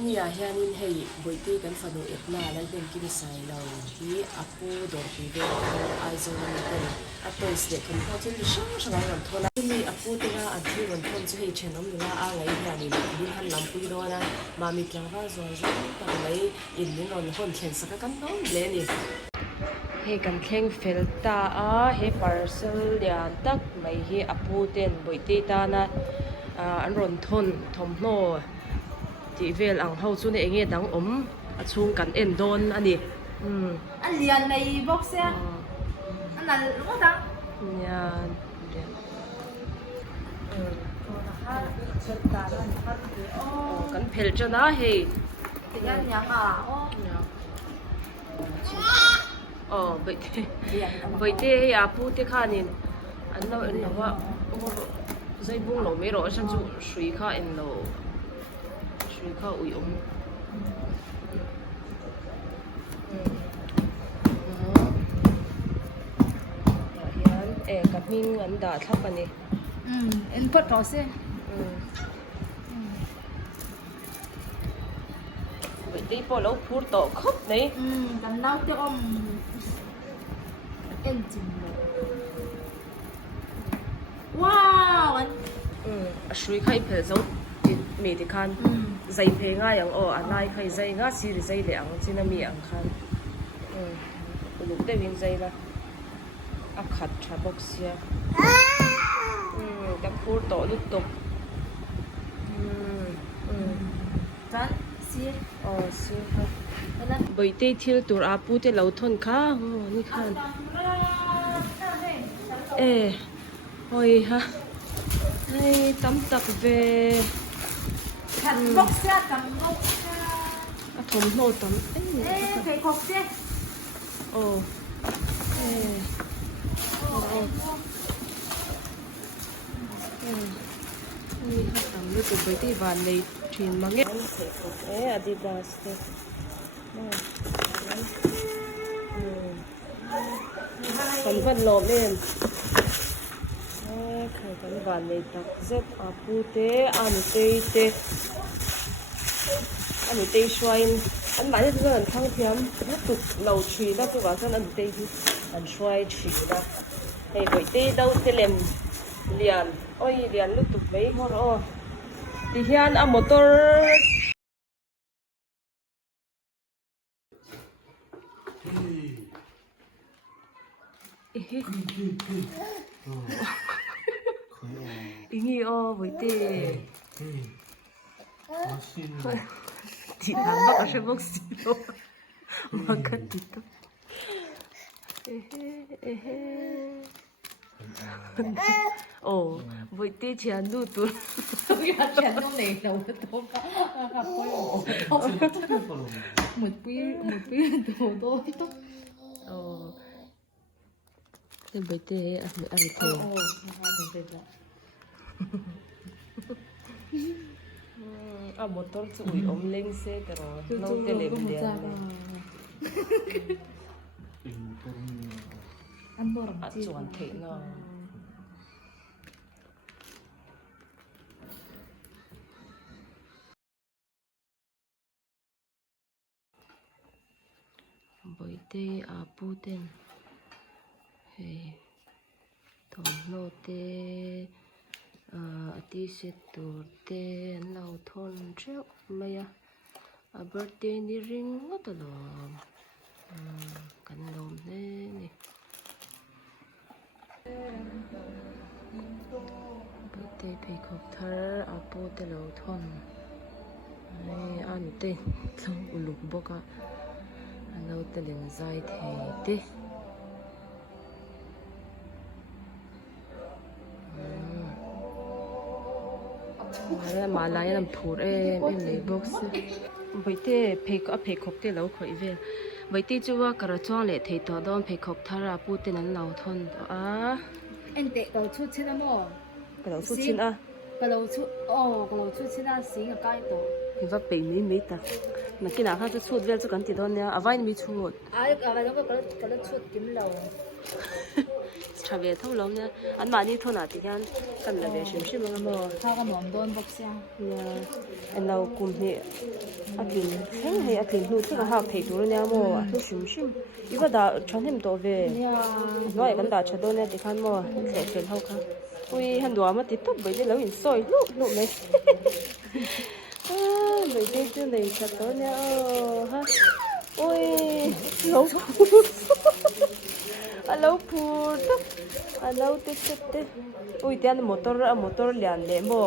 ni a hian in hei boiti kan fanu etna lai ben ki sai lo hi apu dor pi de ai zo ni ten a toys de kan ko chin shang shang ran thola ni apu te na a thi ron thon chu hei chenom ni la a ngai hian ni din han lam pui do na ma mi tlang va zo zo ta lai in ni ron hon thlen saka kan no le ni he kan thleng fel ta a he parcel lian tak mai hi apu ten boiti ta na an ron thon thom hno ti vel ang ho chu ne enge dang a chung kan en don ani anh liền này box xe anh là đúng không ta nya kan phel chana he thì anh nhà mà vậy thế apu te khanin an lo en lo wa zai bung lo me ro san chu sui kha en lo sui kha ui hian ka min an da thap ani em phật có xe vậy đi po lo phur to khop nei cần nấu cho ông em chừng wow anh sui khai phel zo mi ti khan zai phe nga yang o anai khai zai nga sir zai le ang china mi ang khan lu te win zai la a khat tha box ya ka phur to lu tok Rắn, xia xia ha bởi tê thiêu tur apu te lau thon kha ni khan ôi ha hay tắm tập về Khăn bốc xe, cầm bốc xe thùng nô tắm cái cọc xe ni ha tắm lu tu bởi tê van này truyền mang nghe Adidas te phần phần lộp lên khai phần vàn này tắc dép apu te anh tê xoay anh bán cho anh thăng thiam hết tục lầu trì đó tôi bảo cho anh tê đi anh xoay trì đó này bởi tê đâu tê lem liền ôi liền lúc tục mấy hoa rồi thì hiện à motor ý với tê chị thằng bác sẽ bốc xí đâu mà cất đi đâu với tê chén đủ tuổi chén trong này đâu tốt gặp một pi đồ tốt thế với tê ăn thế motor chu ui leng se pero no te lem dia ăn bò chuan the no bởi tê apu ten hey thom no te ati se tur te an lo thon treu maya a birthday ni ring ngot lo kan lom ne ni birthday pe khop thar apu te lo thon ai an te thong uluk boka an lo te len zai the te mà lại làm phụt em lấy box vậy thế phải khóc thế lâu khỏi về vậy thế chú cả cho lại thấy to đó phải khóc thà ra bút tên anh lâu thôn anh để đầu chút trên đó cái đầu chút trên à cái đầu chút trên đó xí cái cái đó thì vấp bị mấy ta mà khi nào hắn chút về cho cần tiền đó nha à vay mấy chút vậy đó cái chút kiếm lâu trả về thâu lâu nha anh mà đi thâu nào thì anh cần là về xem mà thâu cái món đôn bốc xe anh lâu cùng nhẹ atin theng hei atin hnu thing a hak thei tur ania mo a thu shim shim iwa da than hem to ve noi kan da chado ne ti khan mo hle hle ho kha ui han dua ma ti top bai de lo in soi lu lu me bai de tu nei chado ne ha ui lo alo phur alo te te ui tian motor lian le mo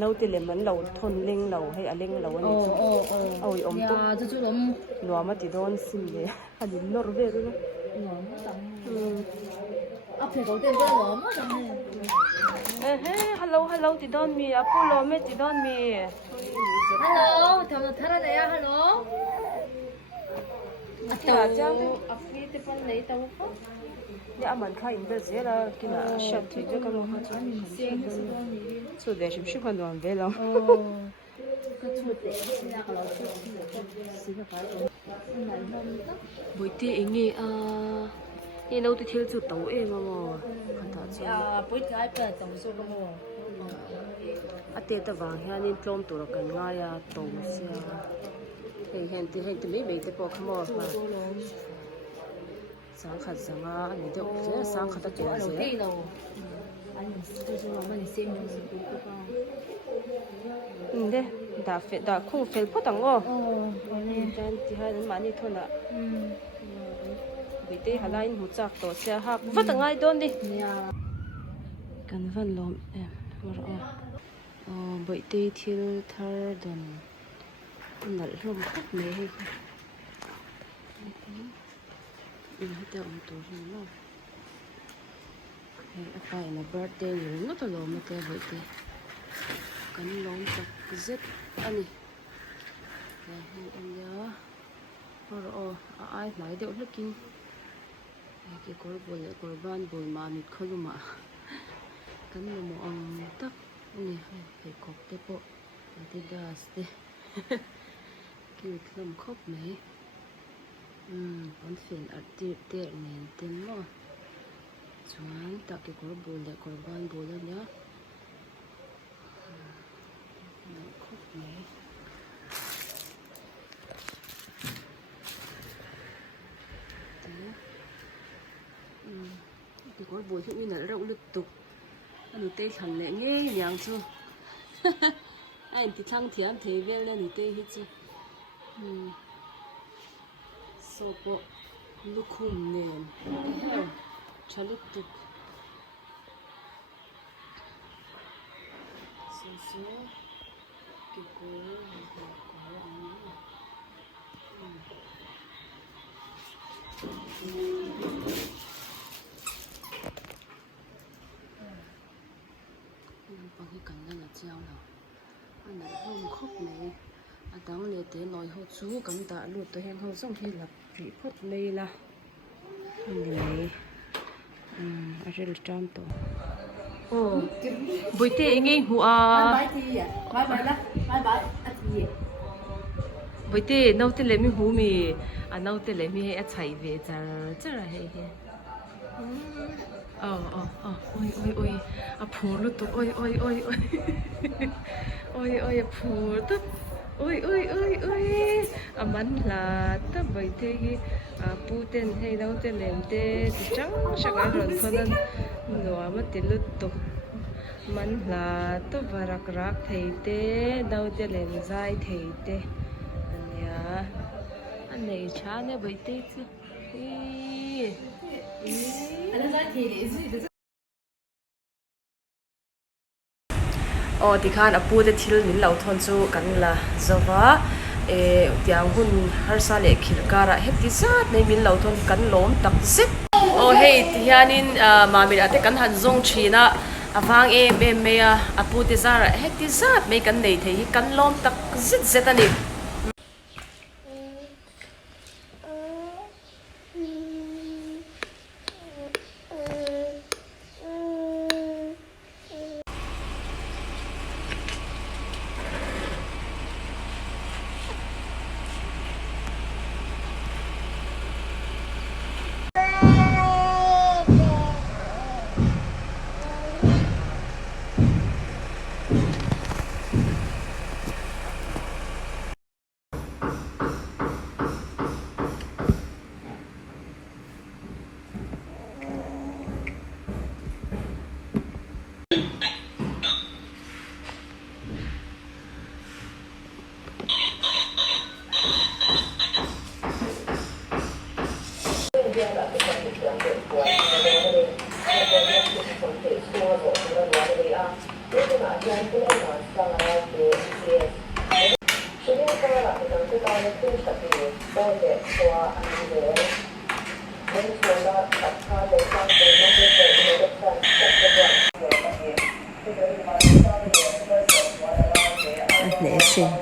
no te le man lo thon leng lo hay a leng lo ani oi om tu ya chu chu lom lo ma ti don sim le ani nor ve ru lom tang a phe ko te ko lom tang he hello ti don mi apollo me ti don mi hello thằng thara này à hello à chang a phi te pan lấy tao ko ni aman kha in bel zela kina shat thi je kan mo ha chu so de shim shim kan don ve lo cái chuột để xin ra cái lỗ xin ra cái này hôm đó boi ti ingi a ni no ti thil chu to e ma mo kha ta chu à bữa cái cái tổng số cái mồ ate ta wang hianin tlom tur kan nga ya to sia hei hen ti me be te po khamo ma sang khat sanga ani de je sang khat ta ke đầu je tiên đâu anh tôi cho nó mình xem được sự của con de da khung fel pho tang o này dan ti ha nan mani thona ừ be te halain hu chak to sia ha va ta ngai don di nhà kan van lom mar o be te thil thar don nal hlom khop me he hita to no hey apa ina birthday ni no to lo ma te be te kan long tak zet ani ya or ai mai de looking ke korban bol ma mit kholuma kan mo ang tak ni he kok te po ate das te ki thlam khop mai on fin artir te nen ten mo chuan ta ke korban bol ania khop mai thì có buổi chúng mình là rộng lụt tục anh tê thằng này nghe nhàng chưa anh thì thằng thì anh thấy về lên thì tê hết chưa so bộ lúc khum nền chả lụt tục so cái cô bằng cái cảnh này là treo nào anh này hôm khóc này anh đang liệt để nói hậu chú cảnh tạ lụt tới hàng hậu xong thì là bị phốt lây là anh này anh sẽ tròn tổ buổi tê nghe hùa bye thì bye bye đó bye bye anh gì buổi tê nấu tê lấy mi hú mi nấu tê lấy mi hay chạy về chả là hay ôi phù lụt tục ôi phù tức ôi mắn là tất vậy thế pu tên hay đâu tên làm tê thì trắng chắc là rồi thôi nên nó mất tiền lụt tục mắn là tất và rạc thầy tê đâu tên làm dai thầy tê anh này chán này vậy tê chứ thì khan apu de thil min lo thon chu kan la zawa tiang hun har sa le khirkara heti zat nei min lo thon kan lom tak zet hei hianin ma mi ate kan han zong thina awang me apu te zara heti zat me kan nei thei kan lom tak zet ani nè xem